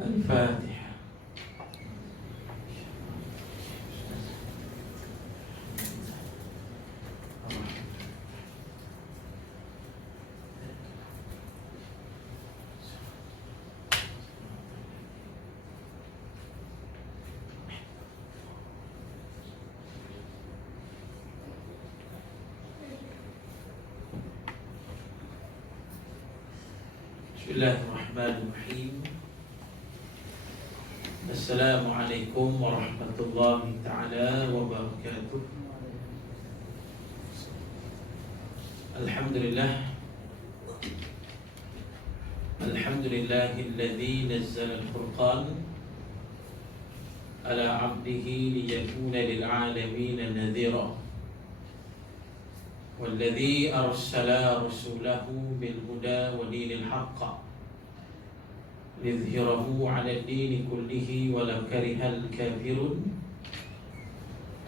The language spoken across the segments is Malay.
الفاتحة. Bismillahirrahmanirrahim. Assalamualaikum warahmatullahi ta'ala wabarakatuh. Alhamdulillah. Alhamdulillahilladzi nazzala al-Furqan ala 'abdihi liyakuna lil'alamin nadhira. والذي أرسل رسوله بالهدى ودين الحق ليظهره على الدين كله ولو كره الكافرون.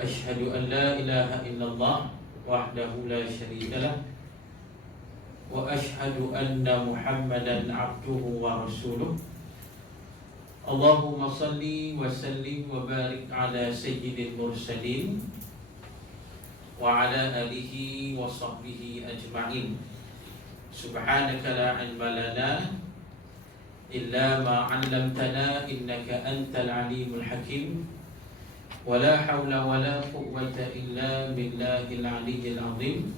أشهد أن لا إله إلا الله وحده لا شريك له وأشهد أن محمدا عبده ورسوله. اللهم صل وسلم وبارك على سيد المرسلين وعلى آله وصحبه أجمعين. سبحانك لا علم لنا إلا ما علمتنا إنك أنت العليم الحكيم. ولا حول ولا قوة إلا بالله العلي العظيم.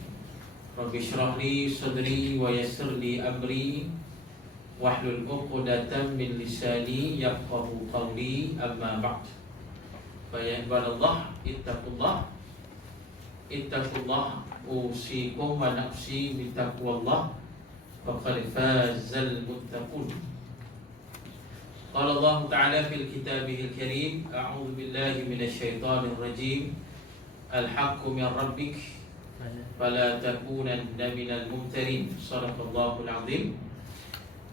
رب اشرح لي صدري ويسر لي أمري واحلل عقدة من لساني يفقهوا قولي. أما بعد، فيا عباد الله اتقوا الله Ittaqullah usikum wa nafsi bittaqwallah faqad fazal muttaqun. Qala Allah Ta'ala fil kitabihil karim, a'udzu billahi minasy syaithanir rajim. Al-haqqu min rabbik fala takunanna minal mumtarin. Shadaqallahul azim.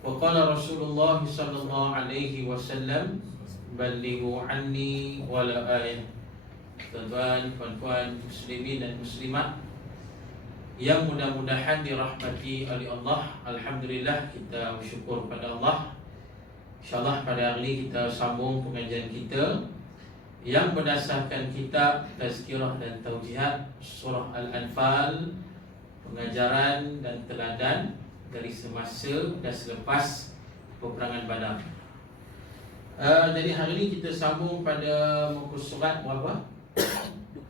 Wa qala Rasulullah sallallahu alaihi wasallam, ballighu anni wala ayah. Tuan-tuan, puan-puan, muslimin dan muslimat yang mudah-mudahan dirahmati oleh Allah. Alhamdulillah, kita bersyukur pada Allah. InsyaAllah pada hari ini kita sambung pengajian kita yang berdasarkan kitab Tazkirah dan Taujihat Surah Al-Anfal, pengajaran dan teladan dari semasa dan selepas peperangan Badar. Jadi hari ini kita sambung pada muka surat berapa?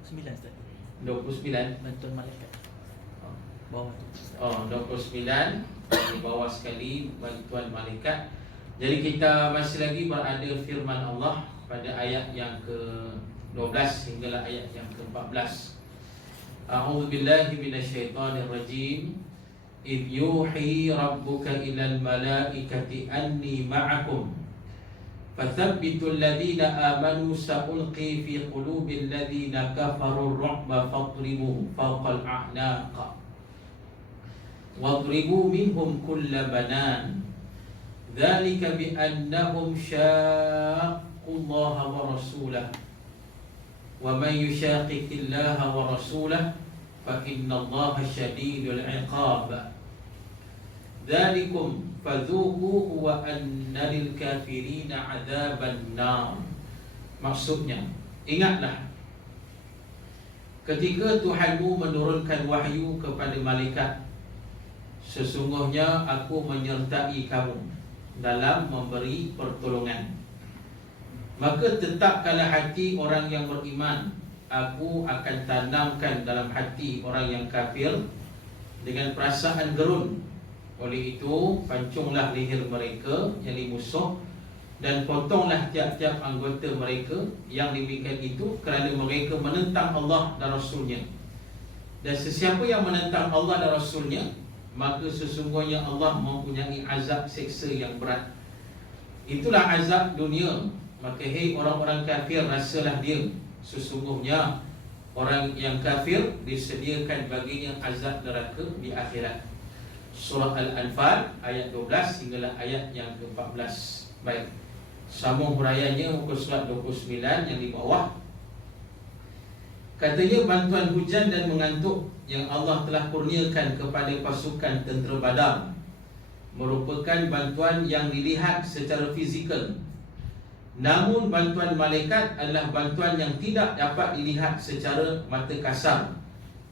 29 Ustaz. 29. Bantuan malaikat. Bawah tu. 29 di bawah sekali bantuan malaikat. Jadi kita masih lagi berada firman Allah pada ayat yang ke-12 hinggalah ayat yang ke-14. A'udzu billahi minasyaitonir rajim. Idh yuhi rabbuka ilal malaikati anni ma'akum فَثَبِّتُوا الَّذِينَ آمَنُوا سَأُلْقِي فِي قُلُوبِ الَّذِينَ كَفَرُوا الرُّعْبَ فَاضْرِبُوا فَوْقَ الْأَعْنَاقِ وَاضْرِبُوا مِنْهُمْ كُلَّ بَنَانٍ ذَلِكَ بِأَنَّهُمْ شَاقُّوا اللَّهَ وَرَسُولَهُ وَمَنْ يُشَاقِقِ اللَّهَ وَرَسُولَهُ فَإِنَّ اللَّهَ شَدِيدُ الْعِقَابِ ذَلِكُمْ فَذُوقُوهُ وَأَنَّ لِلْكَافِرِينَ عَذَابَ النَّارِ. Maksudnya, ingatlah ketika Tuhanmu menurunkan wahyu kepada malaikat, sesungguhnya aku menyertai kamu dalam memberi pertolongan. Maka tetapkanlah hati orang yang beriman, aku akan tanamkan dalam hati orang yang kafir dengan perasaan gerun. Oleh itu, pancunglah leher mereka yang musuh dan potonglah tiap-tiap anggota mereka yang demikian itu kerana mereka menentang Allah dan Rasulnya. Dan sesiapa yang menentang Allah dan Rasulnya, maka sesungguhnya Allah mempunyai azab seksa yang berat. Itulah azab dunia. Maka hei orang-orang kafir, rasalah dia, sesungguhnya orang yang kafir disediakan baginya azab neraka di akhirat. Surah Al-Anfal ayat 12 hinggalah ayat yang ke-14. Baik, sambung huraiannya muka surat 29 yang di bawah. Katanya, bantuan hujan dan mengantuk yang Allah telah kurniakan kepada pasukan tentera Badar merupakan bantuan yang dilihat secara fizikal Namun bantuan malaikat adalah bantuan yang tidak dapat dilihat secara mata kasar,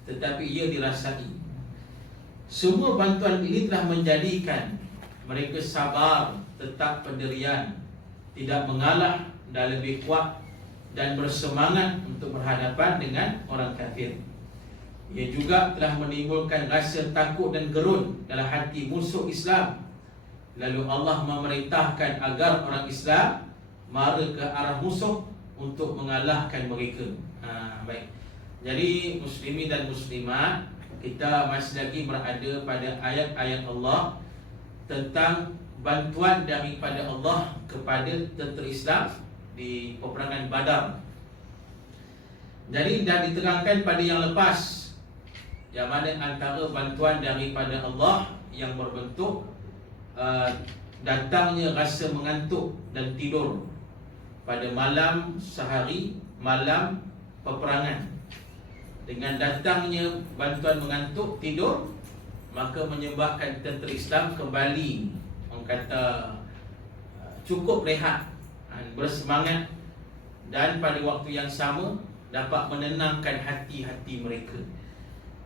tetapi ia dirasai. Semua bantuan ini telah menjadikan mereka sabar, tetap pendirian, tidak mengalah dan lebih kuat dan bersemangat untuk berhadapan dengan orang kafir. Ia juga telah menimbulkan rasa takut dan gerun dalam hati musuh Islam. Lalu Allah memerintahkan agar orang Islam mara ke arah musuh untuk mengalahkan mereka. Baik. Jadi muslimin dan muslimat, kita masih lagi berada pada ayat-ayat Allah tentang bantuan daripada Allah kepada tentera Islam di peperangan Badar. Jadi dah diterangkan pada yang lepas, yang mana antara bantuan daripada Allah yang berbentuk datangnya rasa mengantuk dan tidur pada malam sehari, malam peperangan. Dengan datangnya bantuan mengantuk, tidur, maka menyebabkan tentera Islam kembali, orang kata, cukup rehat, bersemangat, dan pada waktu yang sama dapat menenangkan hati-hati mereka.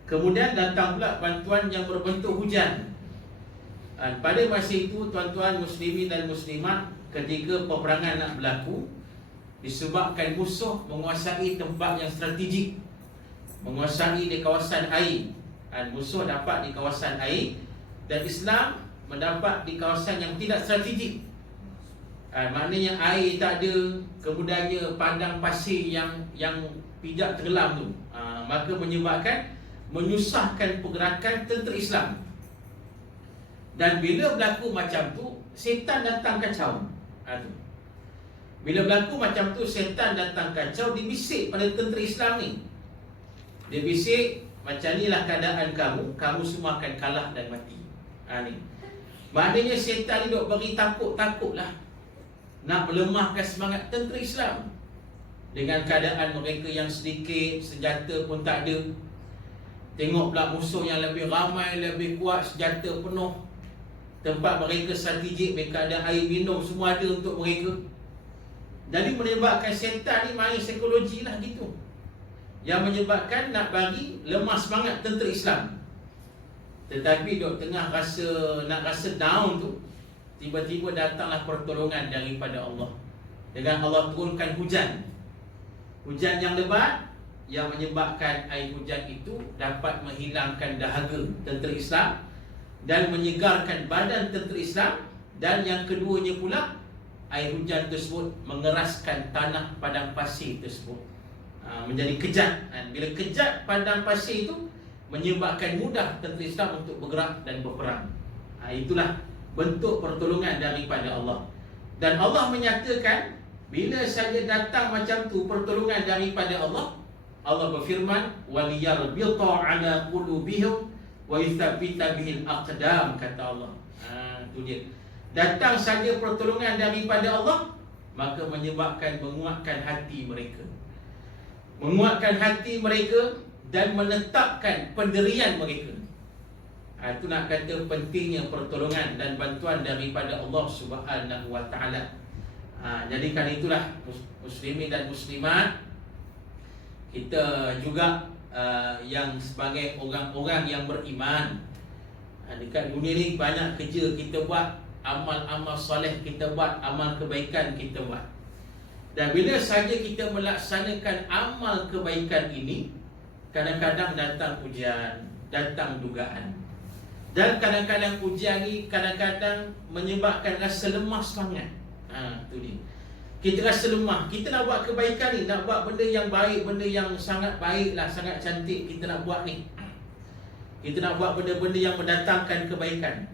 Kemudian datang pula bantuan yang berbentuk hujan. Pada masa itu, tuan-tuan muslimin dan muslimat, ketika peperangan nak berlaku, disebabkan musuh menguasai tempat yang strategik, menguasai di kawasan air, musuh dapat di kawasan air, dan Islam mendapat di kawasan yang tidak strategik. Maknanya air tak ada, kemudiannya padang pasir yang pijak tenggelam tu, maka menyebabkan menyusahkan pergerakan tentera Islam. Dan bila berlaku macam tu, setan datang kacau. Bila berlaku macam tu, setan datang kacau, dibisik pada tentera Islam ni. Dia bisik, macam inilah keadaan kamu semua akan kalah dan mati. Ni maknanya setan ni duk bagi takut-takutlah, nak melemahkan semangat tentera Islam. Dengan keadaan mereka yang sedikit, senjata pun tak ada. Tengok pula musuh yang lebih ramai, lebih kuat, senjata penuh, tempat mereka strategik, mereka ada air minum, semua ada untuk mereka. Jadi menyebabkan setan ni main psikologi lah gitu, yang menyebabkan nak bagi lemah semangat tentera Islam. Tetapi dok tengah nak rasa down tu, tiba-tiba datanglah pertolongan daripada Allah. Dengan Allah turunkan hujan yang lebat, yang menyebabkan air hujan itu dapat menghilangkan dahaga tentera Islam dan menyegarkan badan tentera Islam. Dan yang keduanya pula, air hujan tersebut mengeraskan tanah padang pasir tersebut, menjadi kejat. Bila kejat padang pasir itu, menyebabkan mudah tentera Islam untuk bergerak dan berperang. Itulah bentuk pertolongan daripada Allah. Dan Allah menyatakan, bila saja datang macam tu pertolongan daripada Allah, Allah berfirman, وَلِيَرْبِطَ عَلَى قُلُوبِهِمْ وَيُثَبِّتَ بِهِ الْأَقْدَامِ, kata Allah. Itu dia. Datang saja pertolongan daripada Allah, maka menyebabkan menguatkan hati mereka, dan menetapkan pendirian mereka. Itu nak kata pentingnya pertolongan dan bantuan daripada Allah Subhanahu wa taala. Jadi kan itulah muslimin dan muslimat, kita juga yang sebagai orang-orang yang beriman, dekat dunia ni banyak kerja kita buat, amal-amal soleh kita buat, amal kebaikan kita buat. Dan bila saja kita melaksanakan amal kebaikan ini, kadang-kadang datang ujian, datang dugaan. Dan kadang-kadang ujian ni kadang-kadang menyebabkan rasa lemah semangat. Itu dia. Kita rasa lemah, kita nak buat kebaikan ni, nak buat benda yang baik, benda yang sangat baik lah, sangat cantik kita nak buat ni. Kita nak buat benda-benda yang mendatangkan kebaikan.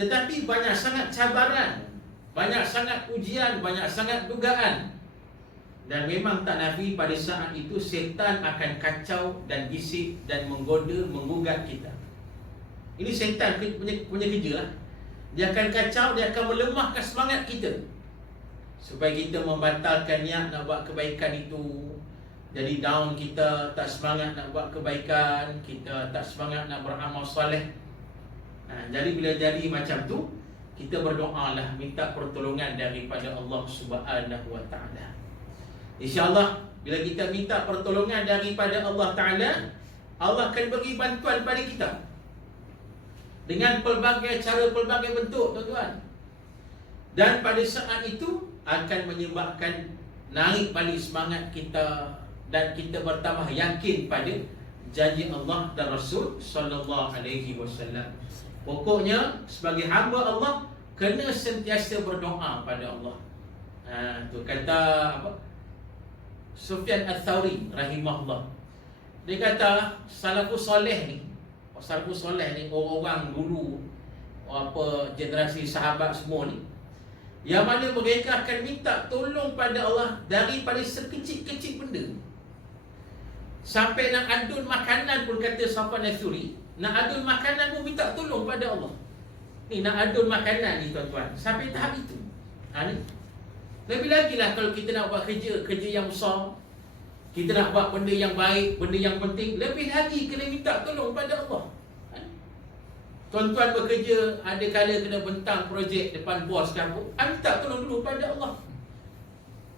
Tetapi banyak sangat cabaran, banyak sangat ujian, banyak sangat dugaan. Dan memang tak nafi pada saat itu setan akan kacau dan bisik dan menggoda, menggugat kita. Ini setan punya kerja lah. Dia akan kacau, dia akan melemahkan semangat kita, supaya kita membatalkan niat nak buat kebaikan itu. Jadi down, kita tak semangat nak buat kebaikan, kita tak semangat nak beramal soleh. Jadi bila jadi macam tu, kita berdoa lah, minta pertolongan daripada Allah Subhanahu wa taala. InsyaAllah bila kita minta pertolongan daripada Allah Ta'ala, Allah akan beri bantuan pada kita dengan pelbagai cara, pelbagai bentuk, tuan-tuan. Dan pada saat itu akan menyebabkan naik balik semangat kita dan kita bertambah yakin pada janji Allah dan Rasul sallallahu alaihi wasallam. Pokoknya sebagai hamba Allah kena sentiasa berdoa pada Allah. Tu kata apa? Sufyan Ats-Tsauri rahimahullah. Dia kata salafus soleh ni, orang-orang dulu, apa generasi sahabat semua ni, yang mana mereka akan minta tolong pada Allah daripada sekecil-kecil benda. Sampai nak adun makanan pun, kata Sufyan Ats-Tsauri, nak adun makanan pun minta tolong pada Allah. Ni nak adun makanan ni tuan-tuan, sampai tahap itu. Ni lebih lagi lah kalau kita nak buat kerja yang besar, kita nak buat benda yang baik, benda yang penting, lebih lagi kena minta tolong pada Allah. Tuan-tuan bekerja, ada kala kena bentang projek depan bos ke apa, minta tolong dulu pada Allah.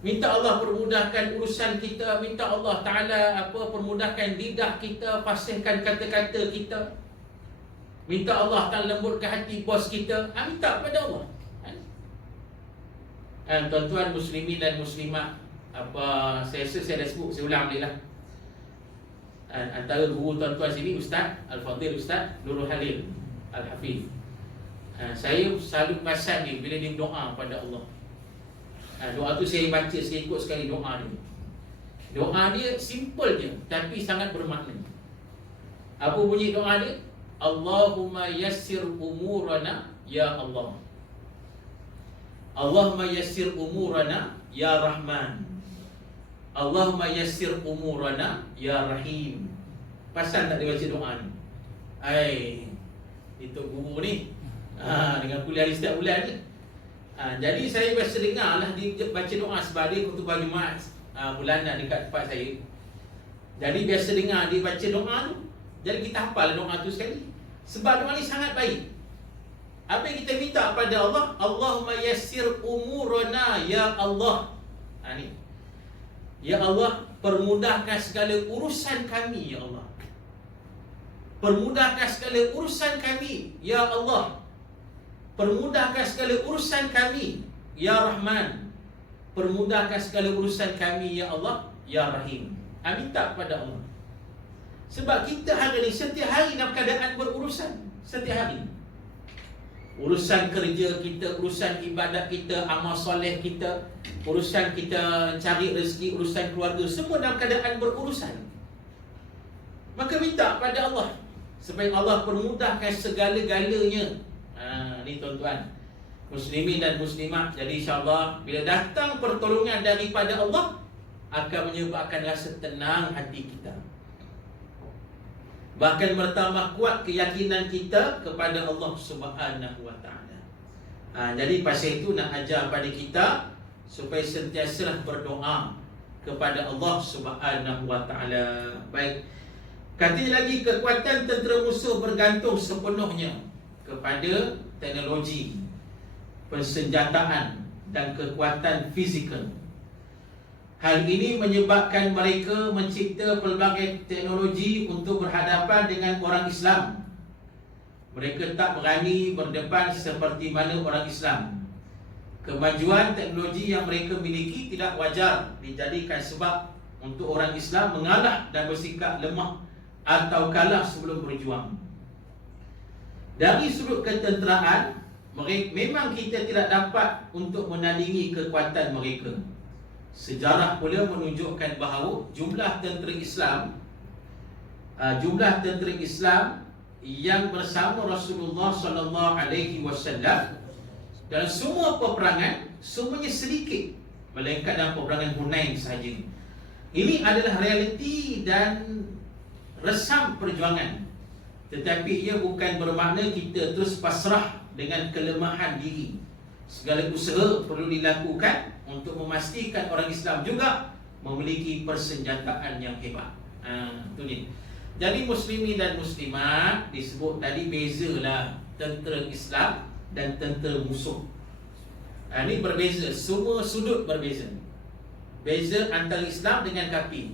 Minta Allah permudahkan urusan kita, minta Allah Ta'ala permudahkan lidah kita, fasihkan kata-kata kita. Minta Allah Ta'ala lembutkan hati bos kita, minta pada Allah. Tuan-tuan muslimin dan muslimat, saya rasa saya dah sebut, saya ulang dia lah. Antara guru tuan-tuan sini Ustaz Al-Fadhil Ustaz Nurul Halil Al-Hafiz. Saya selalu perasan dia bila dia doa pada Allah. Doa tu saya baca, saya ikut sekali doa dia. Doa dia simple je tapi sangat bermakna. Apa bunyi doa dia? Allahumma yassir umurana ya Allah. Allahumma yassir umurana ya Rahman. Allahumma yassir umurana ya Rahim. Pasal tak dia baca doa ni? Itu guru ni dengan kuliah dia setiap bulan ni. Jadi saya biasa dengar lah dia baca doa sebab dia khutbah Jumaat bulanan dekat tempat saya. Jadi biasa dengar dia baca doa tu. Jadi kita hafal doa tu sekali. Sebab doa ni sangat baik. Apa yang kita minta pada Allah? Allahumma yassir umurana ya Allah. Ni. Ya Allah, permudahkan segala urusan kami ya Allah. Permudahkan segala urusan kami ya Allah. Permudahkan segala urusan kami ya Rahman. Permudahkan segala urusan kami ya Allah ya Rahim. Minta pada Allah. Sebab kita hari ni setiap hari dalam keadaan berurusan. Setiap hari. Urusan kerja kita, urusan ibadat kita, amal soleh kita, urusan kita cari rezeki, urusan keluarga, semua dalam keadaan berurusan. Maka minta pada Allah supaya Allah permudahkan segala-galanya. Ni tuan-tuan muslimin dan muslimat. Jadi insyaAllah bila datang pertolongan daripada Allah, akan menyebabkan rasa tenang hati kita, bahkan bertambah kuat keyakinan kita kepada Allah Subhanahu wa taala. Jadi pasal itu nak ajar pada kita supaya sentiasa berdoa kepada Allah Subhanahu wa taala. Baik. Katanya lagi, kekuatan tentera musuh bergantung sepenuhnya kepada teknologi, persenjataan dan kekuatan fizikal. Hal ini menyebabkan mereka mencipta pelbagai teknologi untuk berhadapan dengan orang Islam. Mereka tak berani berdepan seperti mana orang Islam. Kemajuan teknologi yang mereka miliki tidak wajar dijadikan sebab untuk orang Islam mengalah dan bersikap lemah atau kalah sebelum berjuang. Dari sudut ketenteraan, memang kita tidak dapat untuk menandingi kekuatan mereka. Sejarah pula menunjukkan bahawa jumlah tentera Islam yang bersama Rasulullah sallallahu alaihi wasallam dalam semua peperangan semuanya sedikit, melainkan dalam peperangan Hunain sahaja. Ini adalah realiti dan resam perjuangan. Tetapi ia bukan bermakna kita terus pasrah dengan kelemahan diri. Segala usaha perlu dilakukan untuk memastikan orang Islam juga memiliki persenjataan yang hebat. Itu dia. Jadi muslimin dan muslimat disebut tadi bezalah tentera Islam dan tentera musuh. Ini berbeza, semua sudut berbeza. Beza antara Islam dengan kafir.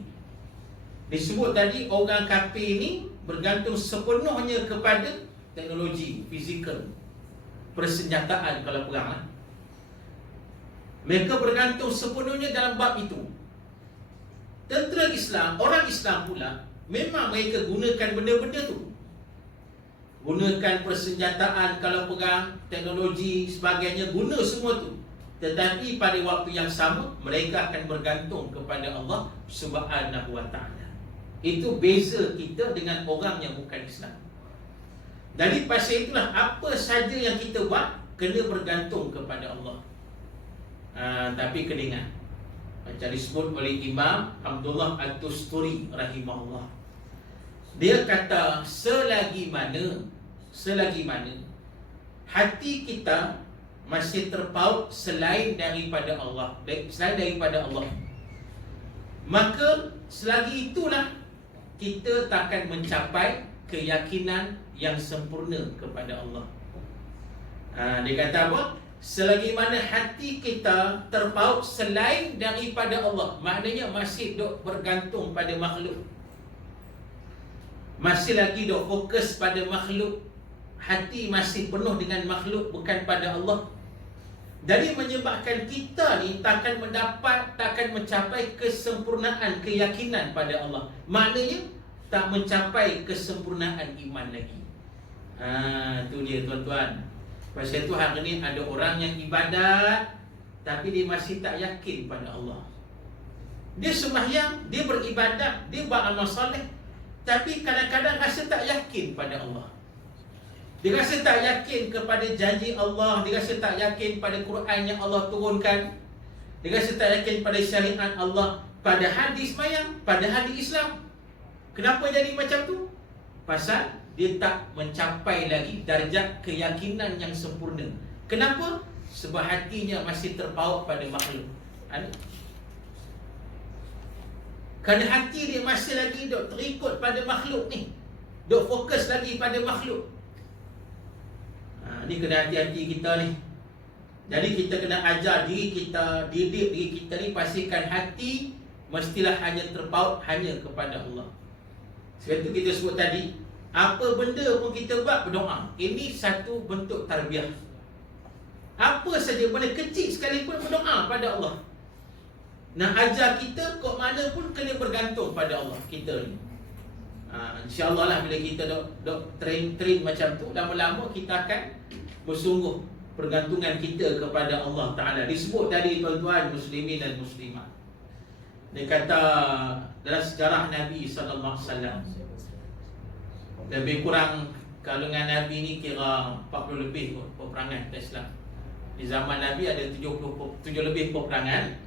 Disebut tadi orang kafir ini bergantung sepenuhnya kepada teknologi, fizikal, persenjataan kalau perang lah. Mereka bergantung sepenuhnya dalam bab itu. Tentera Islam, orang Islam pula, memang mereka gunakan benda-benda tu. Gunakan persenjataan kalau perang, teknologi, sebagainya, guna semua tu. Tetapi pada waktu yang sama, mereka akan bergantung kepada Allah Subhanahu wa ta'ala. Itu beza kita dengan orang yang bukan Islam. Jadi pasal itulah, apa saja yang kita buat kena bergantung kepada Allah. Tapi kena ingat, macam disebut oleh Imam Abdullah At-Tusturi rahimahullah, dia kata selagi mana hati kita masih terpaut selain daripada Allah, maka selagi itulah kita takkan mencapai keyakinan yang sempurna kepada Allah. Dia kata apa? Selagi mana hati kita terpaut selain daripada Allah, maknanya masih duk bergantung pada makhluk, masih lagi duk fokus pada makhluk, hati masih penuh dengan makhluk, bukan pada Allah. Jadi menyebabkan kita ni takkan mencapai kesempurnaan keyakinan pada Allah. Maknanya tak mencapai kesempurnaan iman lagi. Tu dia tuan-tuan. Pasal itu hari ni ada orang yang ibadat tapi dia masih tak yakin pada Allah. Dia sembahyang, dia beribadat, dia beramal soleh, tapi kadang-kadang rasa tak yakin pada Allah. Dia rasa tak yakin kepada janji Allah, dia rasa tak yakin pada Quran yang Allah turunkan, dia rasa tak yakin pada syariat Allah, padahal dia sembahyang, padahal dia Islam. Kenapa jadi macam tu? Pasal dia tak mencapai lagi darjat keyakinan yang sempurna. Kenapa? Sebab hatinya masih terpaut pada makhluk. Kerana hati dia masih lagi duk terikut pada makhluk ni, duk fokus lagi pada makhluk. Ni kena hati-hati kita ni. Jadi kita kena ajar diri kita, didik diri kita ni, pastikan hati mestilah hanya terpaut hanya kepada Allah. Sebab itu kita sebut tadi, apa benda pun kita buat berdoa. Ini satu bentuk tarbiyah. Apa saja benda kecil sekalipun berdoa pada Allah. Nak ajar kita kok mana pun kena bergantung pada Allah kita ni. InsyaAllah lah bila kita dok train macam tu, lama-lama kita akan bersungguh pergantungan kita kepada Allah Ta'ala. Disebut tadi tuan-tuan muslimin dan muslimat, dia kata dalam sejarah Nabi SAW, lebih kurang kalangan Nabi ni kira 40 lebih peperangan Islam. Di zaman Nabi ada 7 lebih peperangan.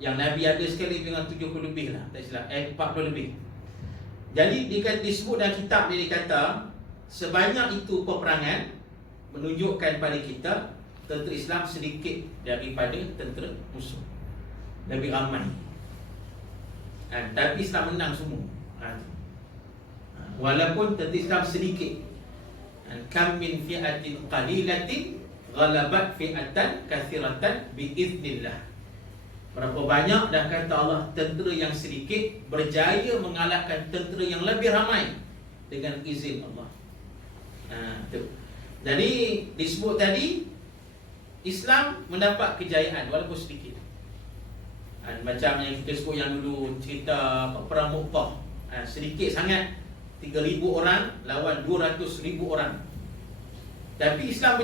Yang Nabi ada sekali dengan 70 lebih lah, tak silap, 40 lebih. Jadi disebut dalam kitab dia, dikata sebanyak itu peperangan menunjukkan pada kita tentera Islam sedikit daripada tentera musuh, lebih ramai. Tapi Islam menang semua. Walaupun tentera Islam sedikit. Kam min fi'atin qalilatin ghalabat fi'atan kathiratan biiznillah. Berapa banyak dah kata Allah tentera yang sedikit berjaya mengalahkan tentera yang lebih ramai dengan izin Allah. Tu. Jadi disebut tadi Islam mendapat kejayaan walaupun sedikit. Macam yang kita sebut yang dulu cerita perang Mu'tah, sedikit sangat, 3,000 orang lawan 200,000 orang. Tapi Islam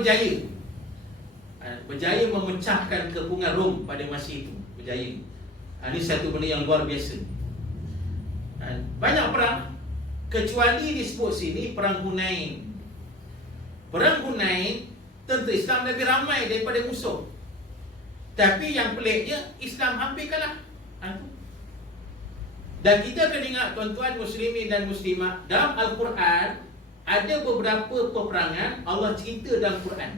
berjaya memecahkan kepungan Rom pada masa itu. Berjaya. Ini satu benda yang luar biasa. Banyak perang, kecuali disebut sini perang Hunain. Perang Hunain, tentera Islam lebih ramai daripada musuh. Tapi yang peliknya, Islam hampir kalah. Dan kita kena ingat tuan-tuan muslimin dan muslimat, dalam Al-Quran ada beberapa peperangan Allah cerita dalam Quran.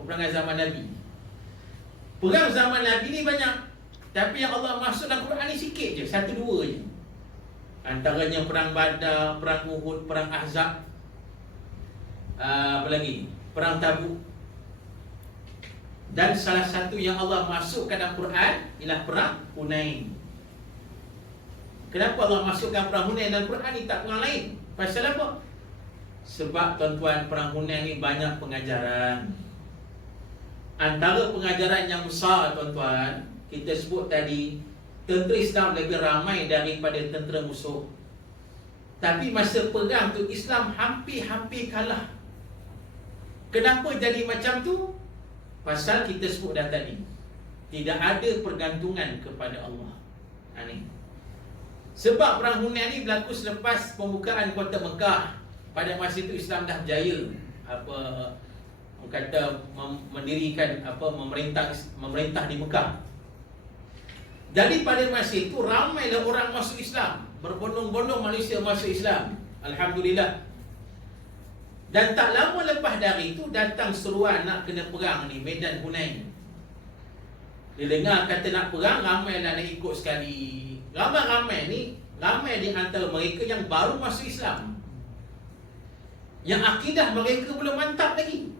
Peperangan zaman Nabi. Perang zaman Nabi ni banyak, tapi yang Allah masuk dalam Quran ni sikit je, 1-2 je. Antaranya perang Badar, perang Uhud, perang Ahzab, apa lagi? Perang Tabuk. Dan salah satu yang Allah masukkan dalam Quran ialah perang Hunain. Kenapa Allah masukkan perang Hunain dalam Quran ni, tak perang lain? Pasal apa? Sebab tuan-tuan, perang Hunain ni banyak pengajaran. Antara pengajaran yang besar tuan-tuan, kita sebut tadi, tentera Islam lebih ramai daripada tentera musuh. Tapi masa perang tu Islam hampir-hampir kalah. Kenapa jadi macam tu? Pasal kita sebut dah tadi, tidak ada pergantungan kepada Allah. Ni. Sebab perang Hunain ni berlaku selepas pembukaan kota Mekah. Pada masa itu Islam dah berjaya mendirikan memerintah di Mekah. Jadi pada masa itu ramailah orang masuk Islam, berbondong-bondong manusia masuk Islam. Alhamdulillah. Dan tak lama lepas dari itu datang seruan nak kena perang ni, medan Hunain. Dia dengar kata nak perang, ramailah nak ikut sekali. Ramai-ramai ni, ramai di antara mereka yang baru masuk Islam, yang akidah mereka belum mantap lagi,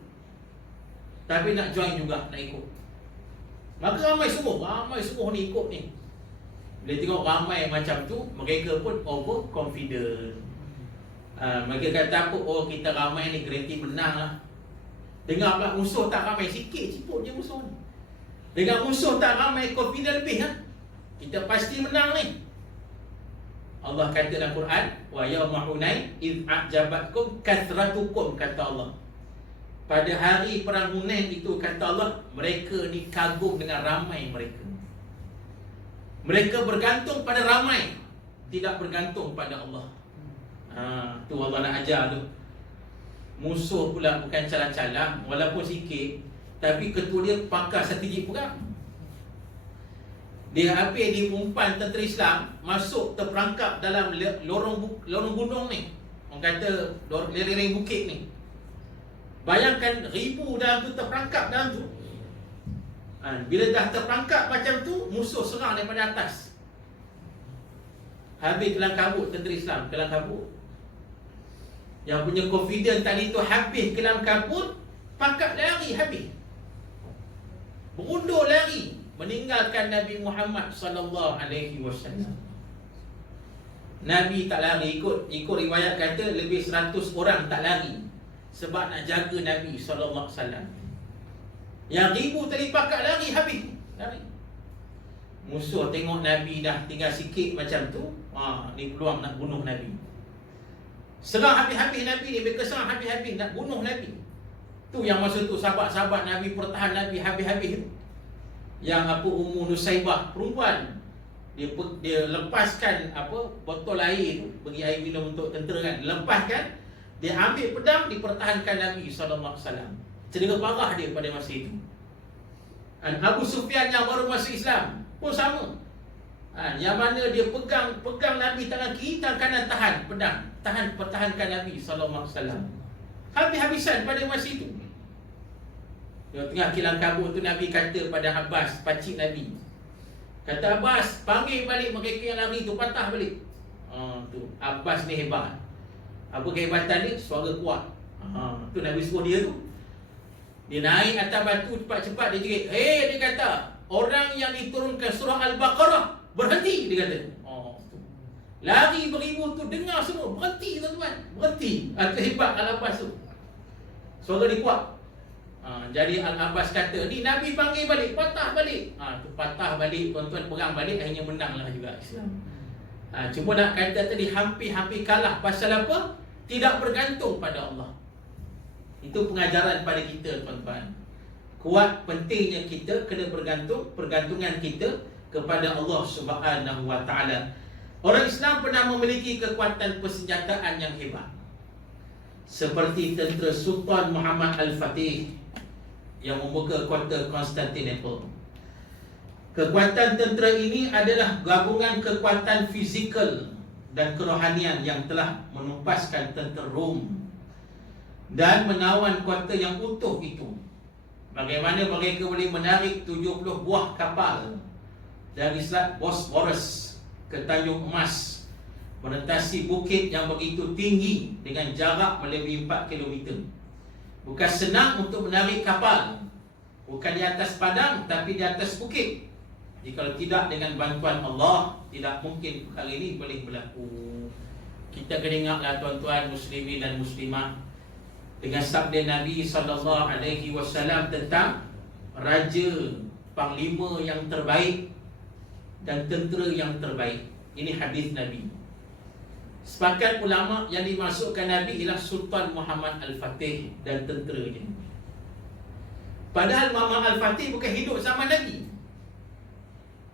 tapi nak join juga, nak ikut. Maka ramai semua ni ikut ni. Bila tengok ramai macam tu, mereka pun overconfident. Mereka kata apa? Oh, kita ramai ni garanti menang lah. Dengar pula musuh tak ramai, sikit ciput je musuh ni. Dengan musuh tak ramai, confident lebih lah. Kita pasti menang ni. Allah kata dalam Quran, wa yauma Hunain id a'jabatkum kathratukum, kata Allah. Pada hari perang Hunain itu, kata Allah, mereka ni kagum dengan ramai mereka. Mereka bergantung pada ramai, tidak bergantung pada Allah. Tu Allah nak ajar tu. Musuh pula bukan calang-calang, walaupun sikit, tapi ketua dia pakar strategi perang. Dia habis diumpan tentera Islam masuk terperangkap dalam lorong gunung ni. Orang kata lereng bukit ni. Bayangkan ribu dalam tu terperangkap dalam tu. Bila dah terperangkap macam tu, musuh serang daripada atas. Habis kelang kabut tentera Islam, kelang kabut. Yang punya confident tadi tu habis kelam kabut, pangkat lari habis. Berundur lari, meninggalkan Nabi Muhammad sallallahu alaihi wasallam. Nabi tak lari, ikut riwayat kata lebih 100 orang tak lari sebab nak jaga Nabi sallallahu alaihi wasallam. Yang ribu tadi pakat lari habis. Lari. Musuh tengok Nabi dah tinggal sikit macam tu, ni peluang nak bunuh Nabi. Serang habis-habis Nabi ni, mereka serang habis-habis nak bunuh Nabi. Tu yang masa tu sahabat-sahabat Nabi pertahan Nabi habis-habis tu. Yang Ummu Nusaibah, perempuan, dia lepaskan botol air tu, bagi air minum untuk tentera kan. Lepaskan, dia ambil pedang, dipertahankan Nabi SAW. Cedera parah dia pada masa itu. Abu Sufyan yang baru masuk Islam pun sama. Yang mana dia pegang Nabi tangan kiri, tangan kanan tahan pedang, pertahankan Nabi SAW. Habis-habisan pada masa itu. Dia tengah kilang kabut tu, Nabi kata pada Abbas, pakcik Nabi, kata Abbas, panggil balik mereka yang lari tu, patah balik. Tu Abbas ni hebat. Apa kehebatan dia? Suara kuat. Tu Nabi suruh dia tu. Dia naik atas batu cepat-cepat, dia jerit. Dia kata, orang yang diturunkan surah Al-Baqarah, berhenti, dia kata. Tu. Lari beribu tu, dengar semua, berhenti tuan-tuan, berhenti. Itu hebat Al-Abbas tu. Suara dia kuat. Jadi Al-Abbas kata, ni Nabi panggil balik, patah balik. Tu patah balik, tuan-tuan, perang balik, akhirnya menanglah juga Islam. Cuma nak kata tadi, hampir-hampir kalah. Pasal apa? Tidak bergantung pada Allah. Itu pengajaran pada kita, tuan-tuan. Kuat pentingnya kita kena pergantungan kita kepada Allah Subhanahu wa taala. Orang Islam pernah memiliki kekuatan persenjataan yang hebat. Seperti tentera Sultan Muhammad Al-Fatih yang membuka kota Konstantinopel. Kekuatan tentera ini adalah gabungan kekuatan fizikal dan kerohanian yang telah menumpaskan tentera Rom dan menawan kota yang utuh itu. Bagaimana mereka boleh menarik 70 buah kapal dari Selat Bosphorus ke Tanjung Emas, merentasi bukit yang begitu tinggi dengan jarak melebihi 4 km. Bukan senang untuk menarik kapal. Bukan di atas padang, tapi di atas bukit. Jadi kalau tidak dengan bantuan Allah, tidak mungkin perkara ini boleh berlaku. Kita kena ingatlah tuan-tuan muslimin dan muslimat dengan sabda Nabi SAW tentang raja, panglima yang terbaik dan tentera yang terbaik. Ini hadis Nabi. Sepakat ulama yang dimasukkan Nabi ialah Sultan Muhammad Al-Fatih dan tenteranya. Padahal Muhammad Al-Fatih bukan hidup zaman Nabi.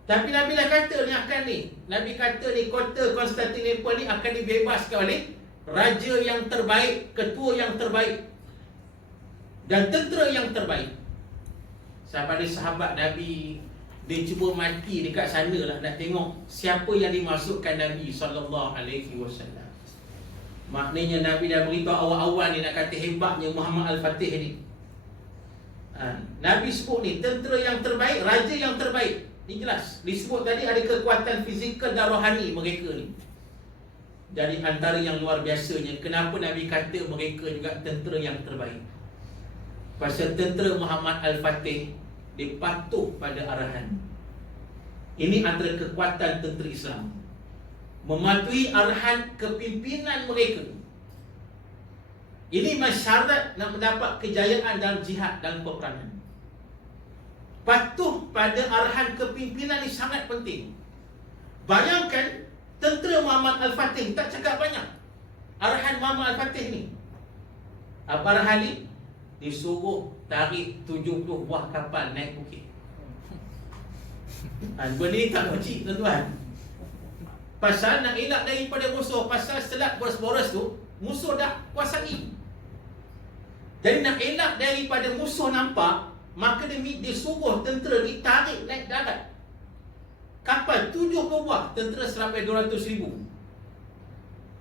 Tapi Nabi dah kata Nabi kata ni kota Konstantinopel ni akan dibebaskan oleh raja yang terbaik, ketua yang terbaik dan tentera yang terbaik. Sahabat sahabat Nabi dia cuba mati dekat sana lah nak tengok siapa yang dimasukkan Nabi SAW. Maknanya Nabi dah beritahu awal-awal ni nak kata hebatnya Muhammad Al-Fatih ni. Nabi sebut ni tentera yang terbaik, raja yang terbaik. Ni jelas disebut tadi ada kekuatan fizikal dan rohani mereka ni. Jadi antara yang luar biasanya kenapa Nabi kata mereka juga tentera yang terbaik. Pasal tentera Muhammad Al-Fatih dia patuh pada arahan. Ini antara kekuatan tentera Islam, mematuhi arahan kepimpinan mereka. Ini syarat nak mendapat kejayaan dalam jihad dan peperangan. Patuh pada arahan kepimpinan ini sangat penting. Bayangkan tentera Muhammad Al-Fatih tak cakap banyak. Arahan Muhammad Al-Fatih ni apa arahan ni? Disuruh tarik 70 buah kapal naik bukit. Benda ni tak logik tuan-tuan. Pasal nak elak daripada musuh. Pasal Selat Bosporus tu musuh dah kuasai. Jadi nak elak daripada musuh nampak, maka dia suruh tentera ni tarik naik darat kapal 70 buah, tentera sampai 200,000.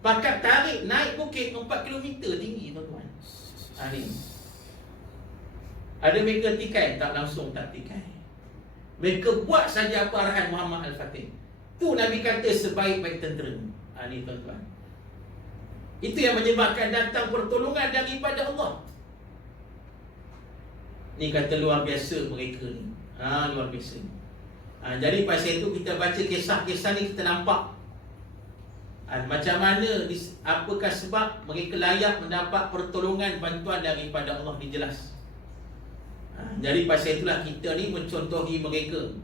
Pakat tarik naik bukit 4 km tinggi tuan-tuan. Ni ada mereka tikai? Tak langsung tak tikai. Mereka buat saja apa arahan Muhammad Al-Fatih. Tu Nabi kata sebaik-baik tentera. Ni tuan-tuan. Itu yang menyebabkan datang pertolongan daripada Allah. Ni kata luar biasa mereka ni. Luar biasa. Jadi pasal itu kita baca kisah-kisah ni kita nampak macam mana, apakah sebab mereka layak mendapat pertolongan bantuan daripada Allah, ni jelas. Jadi pasal itulah kita ni mencontohi mereka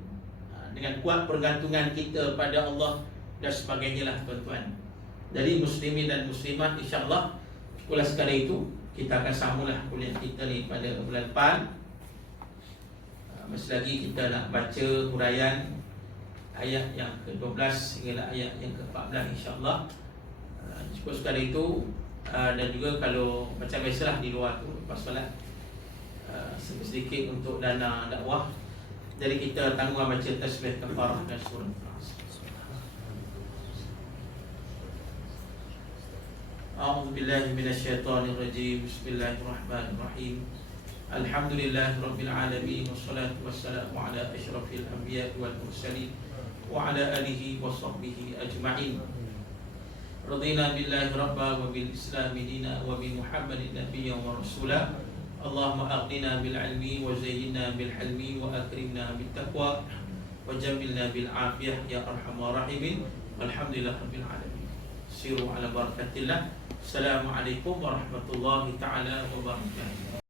dengan kuat pergantungan kita pada Allah dan sebagainya lah tuan-tuan. Jadi muslimin dan muslimat, insyaAllah oleh sekadar itu kita akan sambunglah kuliah kita ni pada bulan depan. Masih lagi kita nak baca huraian ayat yang ke-12 hingga ayat yang ke-14 insyaAllah. Cukup sekadar itu. Dan juga kalau macam biasalah di luar tu lepas solat sedikit untuk dana dakwah. Jadi kita tangguh baca tasbih kafarah dan surah. A'udzu billahi minasyaitonir rajim. Bismillahirrahmanirrahim. Alhamdulillahirabbil alamin wassalatu wassalamu ala asyrafil anbiya'i wal mursalin wa ala alihi wa sahbihi ajma'in. Radina billahi rabba wa bil islami dina wa bi Muhammadin nabiyyan wa rasula. Allahumma aghnina bil ilmi wa zayyinna bil hilmi wa akrimna bit taqwa wa jamilna bil afiyah ya arhamar rahimin. Walhamdulillahirabbil alamin. Siru ala barakatillah. Assalamualaikum warahmatullahi taala wabarakatuh.